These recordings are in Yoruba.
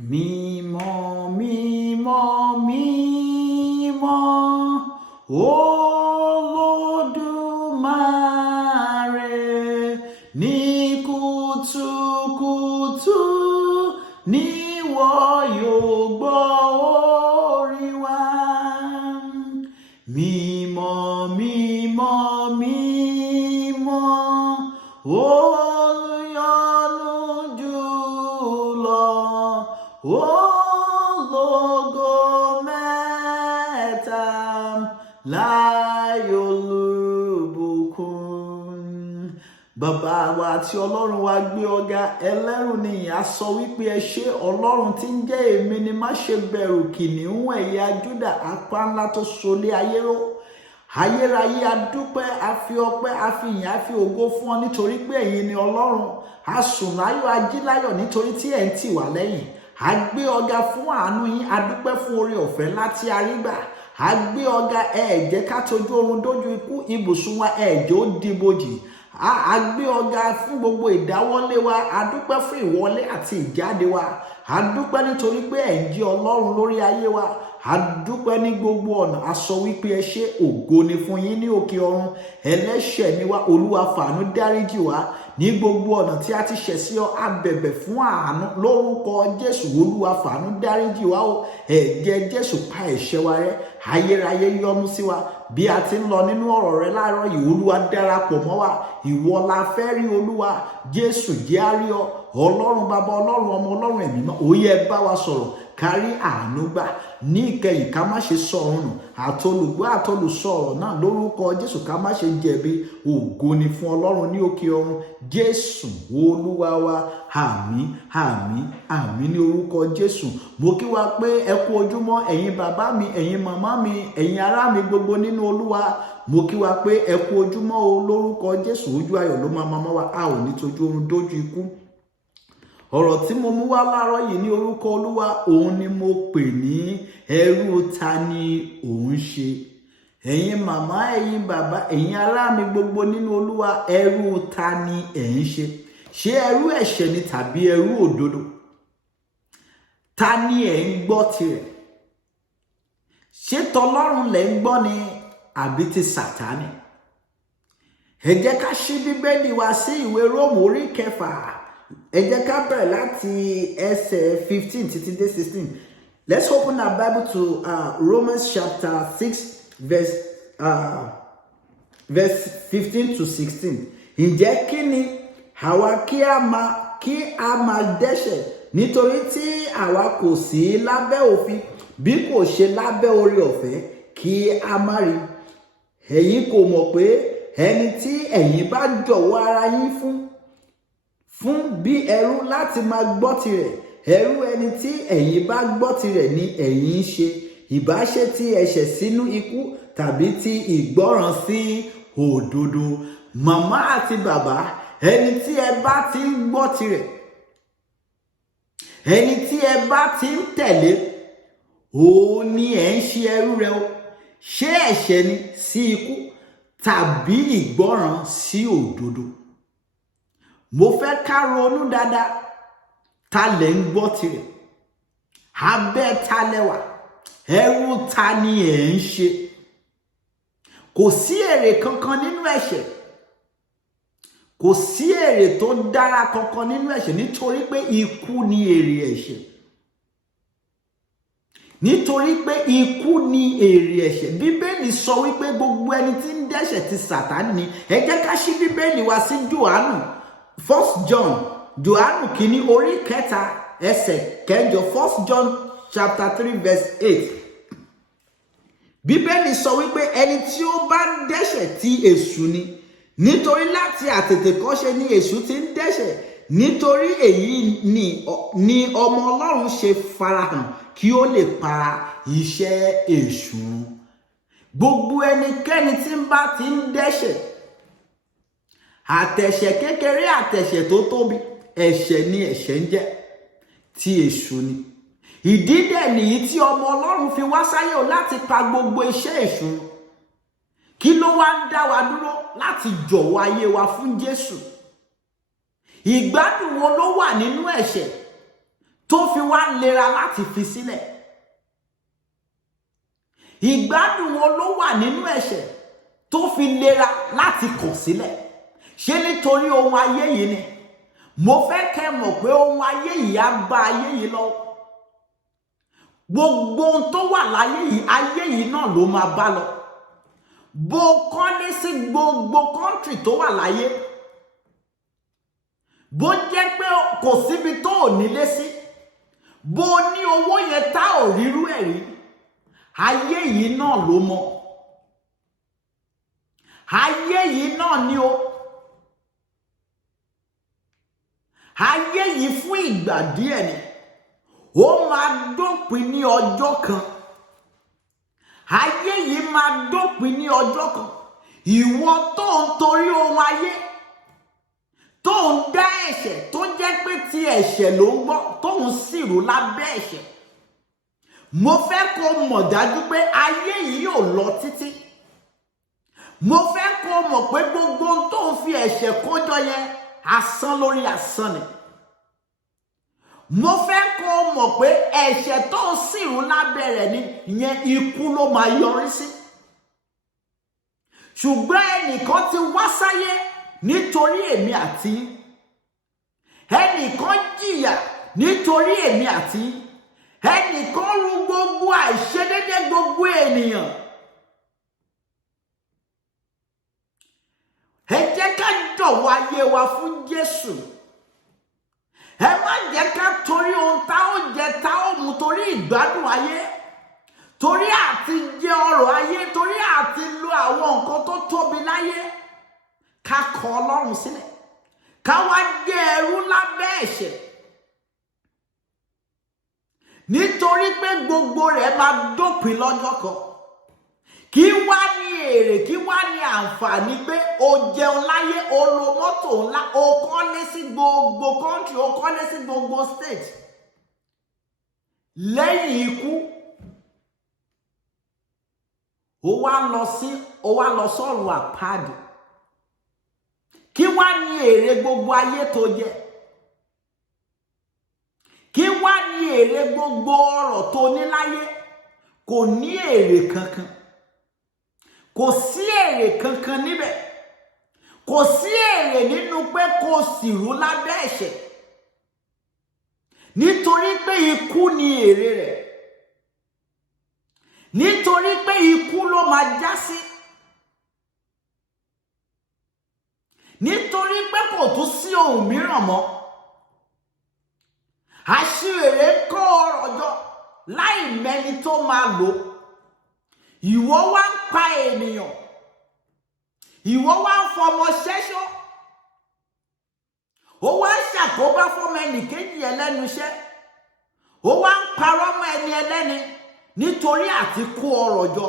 Mímọ́, mímọ́, mímọ́, Olódùmarè, ní kùtùkùtù níwọ yóò gbọ́ orin wa. Mímọ́, mímọ́, mímọ́, olùyọ́nú jùlọ, ológo mẹ́ta láì olùbùkún. Bàbá wa àti Ọlọ́run wa gbé ọ̀gá, ẹlẹ́rù nìyí. A sọ wípé ẹ ṣé Ọlọ́run tí ń jẹ́ èmi ni má ṣe bẹ̀rù, kìnìún ẹ̀yà Júdà, apá ńlá tó solé ayé ró. Ayérayé, a dúpẹ́, a fi ọpẹ́, a fi ìyìn, a fi ògo fún ọ nítorí pé ẹ̀yin ni Ọlọ́run. A sùn láyọ̀, a jí láyọ̀ nítorí tí ẹ̀ ń tì wá lẹ́yìn. A gbé ọ̀gá fún àánú yín, a dúpẹ́ fún oore ọ̀fẹ́ láti arígbà. A gbé ọ̀gá, ẹ jẹ́ ká tójú oorun dójú ikú, ibùsùn wa ẹ jẹ́ ó dìbòjì. A gbé ọ̀gá fún gbogbo ìdáwọ́lé wa, a dúpẹ́ fún ìwọlé àti ìjáde wa. A dúpẹ́ nítorí pé ẹ̀ ń jẹ́ Ọlọ́run lórí ayé wa. A dúpẹ́ ní gbogbo ọ̀nà. A sọ wípé ẹ ṣé, ògo ni fún yín ní òkè ọ̀run. Ẹlẹ́ṣẹ̀ ni wá, Olúwa fàánú dáríjì wá. Ní gbogbo ọ̀nà tí a ti ṣẹ̀ sí ọ, a bẹ̀bẹ̀ fún àánú lórúkọ Jésù. Olúwa fàánú dáríjì wá o. Ẹ̀jẹ̀ Jésù pa ẹ̀ṣẹ̀ wa rẹ́. Ayérayé yọ́nú sí wa. Bí a ti ń lọ nínú ọ̀rọ̀ rẹ láàárọ̀ yìí, Olúwa darapọ̀ mọ́ wa. Ìwọ la fẹ́ rí, Olúwa. Jésù jẹ́ á rí ọ. Ọlọ́run bàbá, Ọlọ́run ọmọ, Ọlọ́run ẹ̀mí mọ́. Ó yẹ bá wa sọ̀rọ̀, kárí àánú gbà. Ní ìkẹyìn ká má ṣe sọ ọ̀run nù. Àtolùgbọ́ àtolùsọ̀rọ̀ náà lórúkọ Jésù ká má ṣe jẹ̀bi. Ògo ni fún Ọlọ́run ní òkè ọ̀run. Jésù Olúwa wa. Àmín, àmín, àmín ní orúkọ Jésù. Mo kí wa pé ẹ kú ojúmọ́, ẹ̀yin bàbá mi, ẹ̀yin màmá mi, ẹ̀yin ará mi gbogbo nínú Olúwa. Mo kí wa pé ẹ kú ojúmọ́ o lórúkọ Jésù. Ojú ayọ̀ ló máa mọ́ wa. A ò ní tójú oorun dójú ikú. Ọ̀rọ̀ tí mo mú wá láàárọ̀ yìí ní orúkọ Olúwa, òun ni mo pè ní ẹrú ta ni òun ṣe. Ẹ̀yin màmá, ẹ̀yin bàbá, ẹ̀yin ará mi gbogbo nínú Olúwa, ẹrú ta ni ẹ̀ ń ṣe? Ṣé ẹrú ẹ̀ṣẹ̀ ni tàbí ẹrú òdodo? Ta ni ẹ̀ ń gbọ́ tirẹ̀? Ṣé tọlọ́run lẹ̀ ń gbọ́ ni àbí ti Sátánì? Ẹ jẹ́ ká ṣí Bíbélì wa sí ìwé Róòmù orí 6. Ẹ jẹ́ ká bẹ̀rẹ̀ láti ẹsẹ̀ 15 títí dé 16. Let's open our Bible to Romans chapter 6 verse 15 to 16. Ǹjẹ́ kí ni àwa kí a máa dẹ́ṣẹ̀ nítorí tí àwa kò sí lábẹ́ òfin, bí kò ṣe lábẹ́ oore ọ̀fẹ́ kí a má rí? Ẹ̀yin kò mọ̀ pé ẹni tí ẹ̀yin bá jọ̀wọ́ ara yín fún bí ẹrú láti máa gbọ́ tirẹ̀, ẹrú ẹni tí ẹ̀yin bá gbọ́ tirẹ̀ ni ẹ̀yin ń ṣe, ìbá ṣe ti ẹ̀ṣẹ̀ sínú ikú tàbí ti ìgbọ́ràn sí òdodo. Màmá àti bàbá, ẹni tí ẹ bá ti ń gbọ́ tirẹ̀, ẹni tí ẹ bá ti ń tẹ̀lé, òun ni ẹ̀ ń ṣe ẹrú rẹ̀ o. Ṣé ẹ̀ṣẹ̀ ni sí ikú tàbí ìgbọ́ràn sí òdodo? Mo fẹ́ ká ronú dáadáa. Ta lẹ̀ ń gbọ́ tirẹ̀? Abẹ́ ta lẹ́wà? Ẹrú ta ni ẹ̀ ń ṣe? Kò sí èrè kankan nínú ẹ̀ṣẹ̀. Kò sí èrè tó dára kankan nínú ẹ̀ṣẹ̀, nítorí pé ikú ni èrè ẹ̀ṣẹ̀. Nítorí pé ikú ni èrè ẹ̀ṣẹ̀. Bíbélì sọ wípé gbogbo ẹni tí ń dẹ́ṣẹ̀ ti Sátánì ni. Ẹ jẹ́ ká ṣí Bíbélì wa sí Jòhánù 1 John, Jòhánù kìíní orí 3 ẹsẹ̀ 8. 1 John chapter 3 verse 8. Bíbélì sọ wípé ẹni tí ó bá ń dẹ́ṣẹ̀ ti èṣù ni, nítorí láti àtètèkọ́ṣe ni èṣù ti ń dẹ́ṣẹ̀. Nítorí èyí ni ọmọ Ọlọ́run ṣe farahàn kí ó lè pa iṣẹ́ èṣù. Gbogbo ẹnikẹ́ni tí ń bá ti ń dẹ́ṣẹ̀, àtẹ̀ṣẹ̀ kékeré àtẹ̀ṣẹ̀ tó tóbi, ẹ̀ṣẹ̀ ni ẹ̀ṣẹ̀ ń jẹ́, tí èṣù ni. Ìdí dẹ̀ nìyí tí ọmọ Ọlọ́run fi wá sáyé láti pa gbogbo iṣẹ́ èṣù. Kí ló wá ń dá wa dúró láti jọ̀wọ́ ayé wa fún Jésù? Ìgbádùn wo ló wà nínú ẹ̀ṣẹ̀ tó fi wá lera láti fi sílẹ̀? Ìgbádùn wo ló wà nínú ẹ̀ṣẹ̀ tó fi lera láti kọ̀ sílẹ̀? Ṣé nítorí ohun ayé yìí ni? Mo fẹ́ kẹ́ mọ̀ pé ohun ayé yìí á bá ayé yìí lọ. Gbogbo ohun tó wà láyé yìí, ayé yìí náà ló máa bá lọ. Bó kọ́lé sí gbogbo kọ́ńtírì tó wà láyé, bó jẹ́ pé kò síbi tó ò nílé sí, bó ní owó yẹn tá ò rírú ẹ̀ rí, ayé yìí náà ló mọ̀. Ayé yìí náà ni o. Ayé yìí fún ìgbà díẹ̀ ni. Ó máa dópin ní ọjọ́ kan. Ayé yìí máa dópin ní ọjọ́ kan. Ìwọ tó ń torí ohun ayé, tó ń dá ẹ̀ṣẹ̀ tó jẹ́ pé ti ẹ̀ṣẹ̀ ló ń gbọ́, tó ń sìrò lábẹ́ ẹ̀ṣẹ̀. Mo fẹ́ kó mọ̀ dájú pé ayé yìí ò lọ títí. Mo fẹ́ kó mọ̀ pé gbogbo tó ń fi ẹ̀ṣẹ̀ kójọ yẹn asán lórí asán ni. Mo fẹ́ kó mọ̀ pé ẹ̀ṣẹ̀ tó ń sìrò lábẹ́ rẹ̀ ni ìyẹn ikú ló máa yọrí sí. Ṣùgbọ́n ẹnìkan ti wá sáyé nítorí èmi àti yín. Ẹnìkan jìyà nítorí èmi àti yín. Ẹnìkan rú gbogbo àìṣedédé gbogbo ènìyàn. Ẹ jẹ́ ká jọ̀wọ́ ayé wa fún Jésù. Ẹ má jẹ́ ká torí ohun tá ó jẹ tá ó mu, torí ìgbádùn ayé, torí àti jẹ ọrọ̀ ayé, torí àti lo àwọn nǹkan tó tóbi láyé, ká kọ̀ Ọlọ́run sílẹ̀, ká wá jẹ́ ẹrú lábẹ́ ẹ̀ṣẹ̀. Nítorí pé gbogbo rẹ̀ máa dópin lọ́jọ́ kan. Kí wá ní èrè, kí wá ní àǹfààní pé o jẹun láyé, o lo mọ́tò ńlá, o kọ́lé sí gbogbo country, o kọ́lé sí gbogbo state. Lẹ́yìn ikú, o wá lọ sọ́run àpáàdì. Kí wá ní èrè gbogbo ayé tó jẹ? Kí wá ní èrè gbogbo ọrọ̀ tó ní láyé? Kò ní èrè kankan. Kò sí èrè kankan níbẹ̀. Kò sí èrè nínú pé kò sì rú lábẹ́ ẹ̀ṣẹ̀. Nítorí pé ikú ni èrè rẹ̀. Nítorí pé ikú ló máa já sí. Nítorí pé kò tún sí ohun mìíràn mọ́. Aṣiwèrè kó ọrọ̀ jọ láì mẹ́ni tó máa lò. Ìwọ wá ń pa ènìyàn. Ìwọ wá ń fọmọ ṣẹ́ṣọ́. Ó wá ń ṣàkóbá fọmọ ẹnìkejì ẹlẹ́nu iṣẹ́. Ó wá ń parọ́ mọ́ ẹni ẹlẹ́ni nítorí àti kó ọrọ̀ jọ.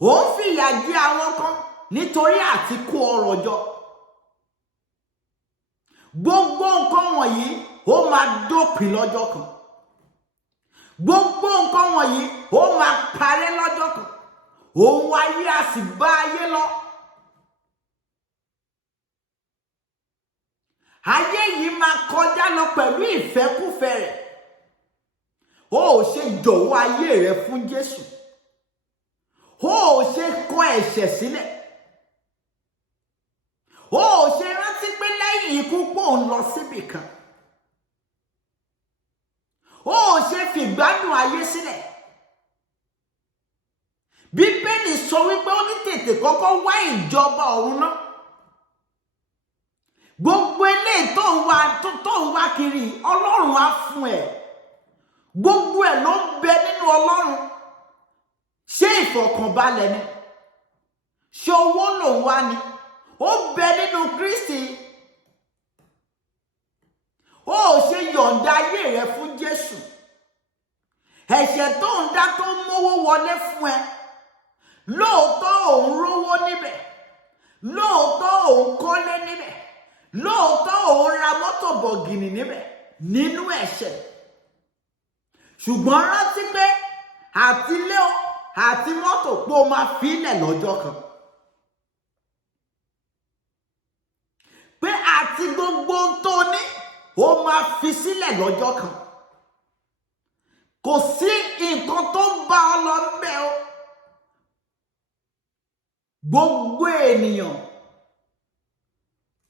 Ó ń fìyà jẹ àwọn kan nítorí àti kó ọrọ̀ jọ. Gbogbo nǹkan wọ̀nyí ó máa dópin lọ́jọ́ kan. Gbogbo nǹkan wọ̀nyí ó máa parẹ́ lọ́jọ́ kan. Ohun ayé a sì bá ayé lọ. Ayé yìí máa kọjá lọ pẹ̀lú ìfẹ́kúfẹ̀ẹ́ rẹ̀. Ó ṣe jọ̀wọ́ ayé rẹ fún Jésù. Ó ṣe kọ̀ ẹ̀ṣẹ̀ sílẹ̀. Ó ṣe rántí pé lẹ́yìn ikú pò ń lọ síbì kan. Ó ṣe fìgbádùn ayé sílẹ̀. Bíbélì sọ wípé ó ní tètè kọ́kọ́ wá ìjọba ọ̀run náà. Gbogbo eléyìí tó ń wá kiri, Ọlọ́run á fún ẹ. Gbogbo ẹ̀ ló ń bẹ nínú Ọlọ́run. Ṣé ìfọ̀kànbalẹ̀ ni? Ṣé owó ló ń wá ni? Ó bẹ nínú Kristi. Ó ṣe yọ̀ǹda ayé rẹ fún Jésù. Ẹ̀ṣẹ̀ tó ń dá tó ń mówó wọlé fún ẹ. Lóòótọ́ òun rówó níbẹ̀. Lóòótọ́ òun kọ́lé níbẹ̀. Lóòótọ́ òun ra mọ́tò bọ̀gìnì níbẹ̀ nínú ẹ̀ṣẹ̀. Ṣùgbọ́n rántí pé àti ilé o àti mọ́tò pé o máa fi ilẹ̀ lọ́jọ́ kan. Pé àti gbogbo tó ní ó máa fi sílẹ̀ lọ́jọ́ kan. Kò sí nǹkan tó ń bá ọ lọ ńbẹ̀ o. Gbogbo ènìyàn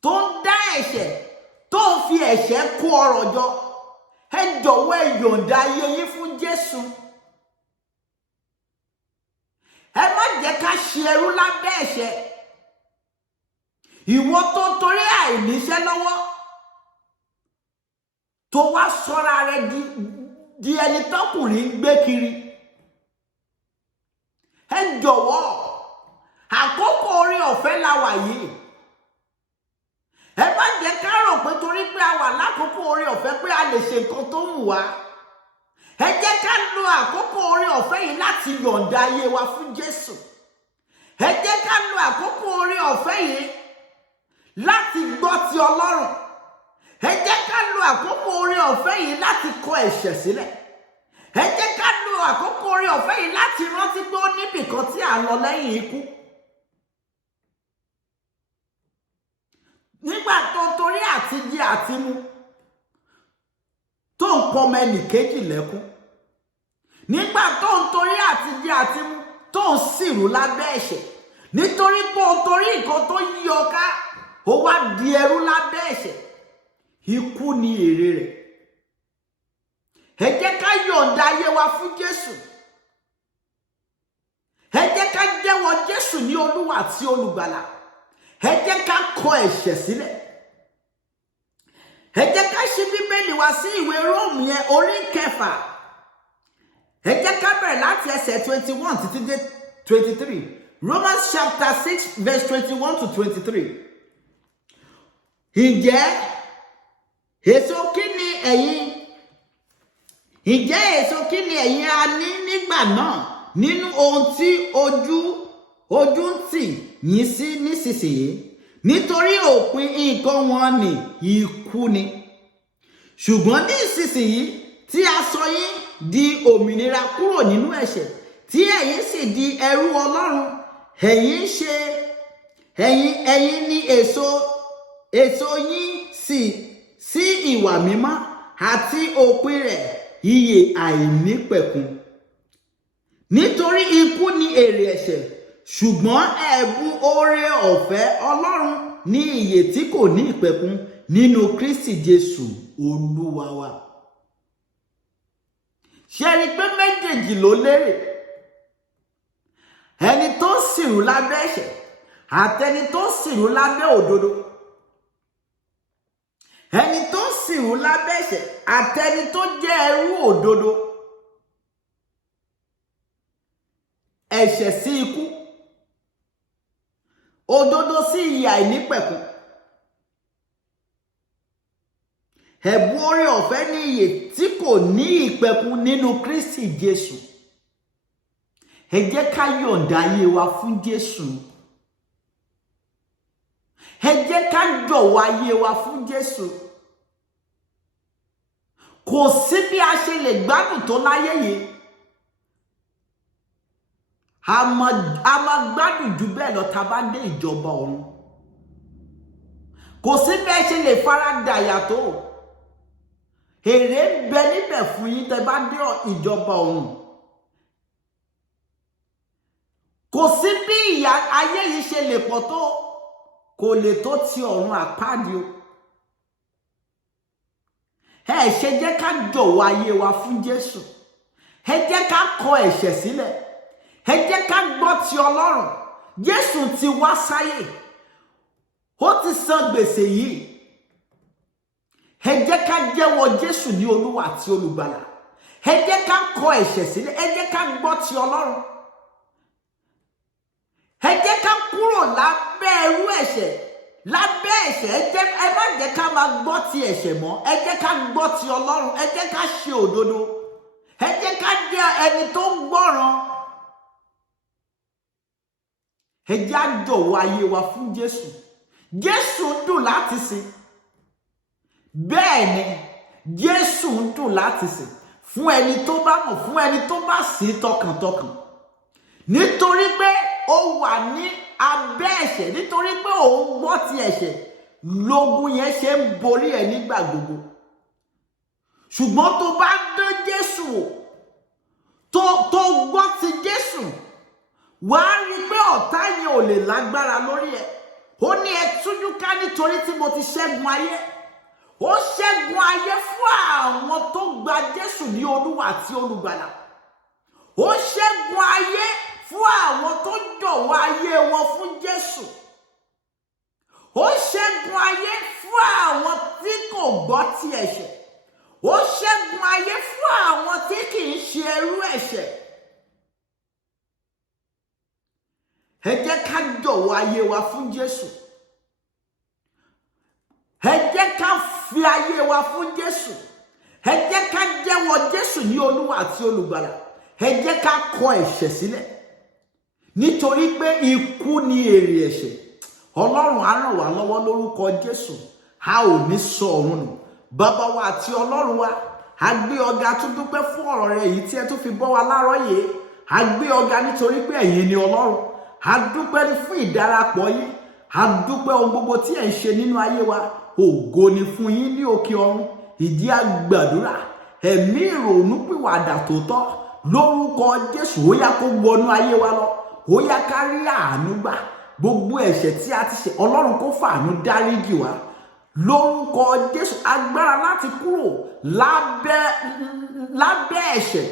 tó ń dá ẹ̀ṣẹ̀, tó ń fi ẹ̀ṣẹ̀ kó ọrọ̀ jọ, ẹ jọ̀wọ́ ẹ yọ̀ǹda ayé yín fún Jésù. Ẹ má jẹ́ ká ṣe ẹrú lábẹ́ ẹ̀ṣẹ̀. Ìwọ tó torí àìníṣẹ́ lọ́wọ́ tó wá sọ́ra rẹ di ẹni tọkùnrin ń gbé kiri. Ẹ jọ̀wọ́, àkókò oore ọ̀fẹ́ la wà yìí. Ẹ má jẹ́ ká rò pé torí pé a wà lákòókò oore ọ̀fẹ́ pé a lè ṣe nǹkan tó wù wá. Ẹ jẹ́ ká lo àkókò oore ọ̀fẹ́ yìí láti yọ̀ǹda ayé wa fún Jésù. Ẹ jẹ́ ká lo àkókò oore ọ̀fẹ́ yìí láti gbọ́ ti Ọlọ́run. Ẹ jẹ́ ká lo àkókò oore ọ̀fẹ́ yìí láti kọ ẹ̀ṣẹ̀ sílẹ̀. Ẹ jẹ́ ká lo àkókò oore ọ̀fẹ́ yìí láti rántí pé ó níbìkan tí à ń lọ lẹ́yìn ikú. Nígbà tó torí àti jẹ àti mu tó ń pọmọ ẹnìkejì lẹ́kún, nígbà tó ń torí àti jẹ àti mu tó ń sìrú lábẹ́ ẹ̀ṣẹ̀, nítorí pé o torí nǹkan tó yí ọ ká ó wá di ẹrú lábẹ́ ẹ̀ṣẹ̀, ikú ni èrè rẹ̀. Ẹ jẹ́ ká yọ̀ǹda ayé wa fún Jésù. Ẹ jẹ́ ká jẹ́wọ́ Jésù ní Olúwa àti Olùgbàlà. Ẹ jẹ́ ká kọ ẹ̀ṣẹ̀ sílẹ̀. Ẹ jẹ́ ká ṣí Bíbélì wa sí ìwé Róòmù yẹn orí 9. Ẹ jẹ́ ká bẹ̀rẹ̀ láti ẹsẹ̀ 21 títí dé 23. Romans chapter 6 verse 21 to 23. Ǹjẹ́ èso kí ni ẹ̀yin a ní nígbà náà nínú ohun tí ojú ń tì yín sí nísinsìnyí? Nítorí òpin nǹkan wọn ni ikú ni. Ṣùgbọ́n ní ìsinsìnyí tí a sọ yín di òmìnira kúrò nínú ẹ̀ṣẹ̀, tí ẹ̀yin sì di ẹrú Ọlọ́run, ẹ̀yin ní èso yín sí ìwà mímọ́ àti òpin rẹ̀ ìyè àìnípẹ̀kun. Nítorí ikú ni èrè ẹ̀ṣẹ̀, ṣùgbọ́n ẹ̀bùn oore ọ̀fẹ́ Ọlọ́run ní ìyè tí kò ní ìpẹ̀kun nínú Kristi Jésù Olúwa wa. Ṣé rí pé méjèèjì ló lérè? Ẹni tó sìrú lábẹ́ ẹ̀ṣẹ̀ àtẹni tó sìrú lábẹ́ òdodo. Ẹni tó sìrú lábẹ́ ẹ̀ṣẹ̀ àtẹni tó jẹ́ ẹrú òdodo. Ẹ̀ṣẹ̀ sí ikú, òdodo sí ìyè àìnípẹ̀kun. Ẹ̀bùn oore ọ̀fẹ́ ní ìyè tí kò ní ìpẹ̀kun nínú Kristi Jésù. Ẹ jẹ́ ká yọ̀ǹda ayé wa fún Jésù. Ẹ jẹ́ ká jọ̀wọ́ ayé wa fún Jésù. Kò sí bí a ṣe lè gbádùn tó láyé yìí. A máa gbádùn jù bẹ́ẹ̀ lọ tá a bá dé ìjọba ọ̀run. Kò sí bí ẹ ṣe lè fara dàyà tó. Èrè ń bẹ níbẹ̀ fún yín tẹ́ bá dé ìjọba ọ̀run. Kò sí bí ìyà ayé yìí ṣe lè pọ̀ tó, kò lè tó ti ọ̀run àpáàdì o. Ẹ ṣe jẹ́ ká jọ̀wọ́ ayé wa fún Jésù. Ẹ jẹ́ ká kọ ẹ̀ṣẹ̀ sílẹ̀. Ẹ jẹ́ ká gbọ́ ti Ọlọ́run. Jésù ti wá sáyé. Ó ti san gbèsè yìí. Ẹ jẹ́ ká jẹ́wọ́ Jésù ní Olúwa àti Olùgbàlà. Ẹ jẹ́ ká kọ ẹ̀ṣẹ̀ sílẹ̀. Ẹ jẹ́ ká gbọ́ ti Ọlọ́run. Ẹ jẹ́ ká kúrò lábẹ́ ẹrú ẹ̀ṣẹ̀. Lábẹ́ ẹ̀ṣẹ̀, ẹ má jẹ́ ká máa gbọ́ ti ẹ̀ṣẹ̀ mọ́. Ẹ jẹ́ ká gbọ́ ti Ọlọ́run. Ẹ jẹ́ ká ṣe òdodo. Ẹ jẹ́ ká jẹ́ ẹni tó ń gbọ́ràn. Ẹ jẹ́ á jọ̀wọ́ ayé wa fún Jésù. Jésù ń dùn láti sìn. Bẹ́ẹ̀ ni, Jésù ń dùn láti sìn. Fún ẹni tó bá mọ̀, fún ẹni tó bá sìn tọkàntọkàn. Nítorí pé ó wà ní abẹ́ ẹ̀ṣẹ̀, nítorí pé òun gbọ́ ti ẹ̀ṣẹ̀, lógun yẹn ṣe ń borí ẹ̀ nígbà gbogbo. ṣùgbọ́n tó bá dán Jésù wò tó gbọ́ ti Jésù, wàá rí pé ọ̀tá yẹn ò lè lágbára lórí ẹ̀. Ó ní ẹ tújú ká nítorí tí mo ti ṣẹ́gun ayé. Ó ṣẹ́gun ayé fún àwọn tó gba Jésù ní Olúwa àti Olùgbàlà. Ó ṣẹ́gun ayé fún àwọn tó jọ̀wọ́ ayé wọn fún Jésù. Ó ṣẹ́gun ayé fún àwọn tí kò gbọ́ ti ẹ̀ṣẹ̀. Ó ṣẹ́gun ayé fún àwọn tí kì í ṣe ẹrú ẹ̀ṣẹ̀. Ẹ jẹ́ ká jọ̀wọ́ ayé wa fún Jésù. Ẹ jẹ́ ká fi ayé wa fún Jésù. Ẹ jẹ́ ká jẹ́wọ́ Jésù ní Olúwa àti Olùgbàlà. Ẹ jẹ́ ká kọ ẹ̀ṣẹ̀ sílẹ̀. Nítorí pé ikú ni èrè ẹ̀ṣẹ̀. Ọlọ́run á ràn wá lọ́wọ́ lórúkọ Jésù. A ò ní sọ ọ̀run nù. Bàbá wa àti Ọlọ́run wa, a gbé ọ̀gá tún dúpẹ́ fún ọ̀rọ̀ rẹ yìí tí ẹ tún fi bọ́ wa láàárọ̀ yìí. A gbé ọ̀gá nítorí pé ẹ̀yin ni Ọlọ́run. A dúpẹ́ fún ìdarapọ̀ yín. A dúpẹ́ ohun gbogbo tí ẹ̀ ń ṣe nínú ayé wa. Ògo ni fún yín ní òkè ọ̀run. Ìdí àgbàdúrà, ẹ̀mí ìrònúpìwàdà tòótọ́ lórúkọ Jésù ó yá kó wọnú ayé wa lọ. Ó yá ká rí àánú gbà. Gbogbo ẹ̀ṣẹ̀ tí a ti ṣẹ̀, Ọlọ́run kó fàánú dáríjì wá. Lórúkọ Jésù, agbára láti kúrò lábẹ́ ẹ̀ṣẹ̀,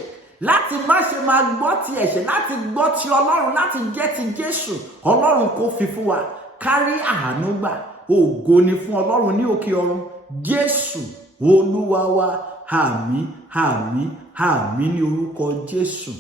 láti má ṣe máa gbọ́ ti ẹ̀ṣẹ̀, láti gbọ́ ti Ọlọ́run, láti jẹ́ ti Jésù. Ọlọ́run kó fi fún wa. Kárí àánú gbà. Ògo ni fún Ọlọ́run ní òkè ọ̀run. Jésù Olúwa wa. Àmín, àmín, àmín ní orúkọ Jésù.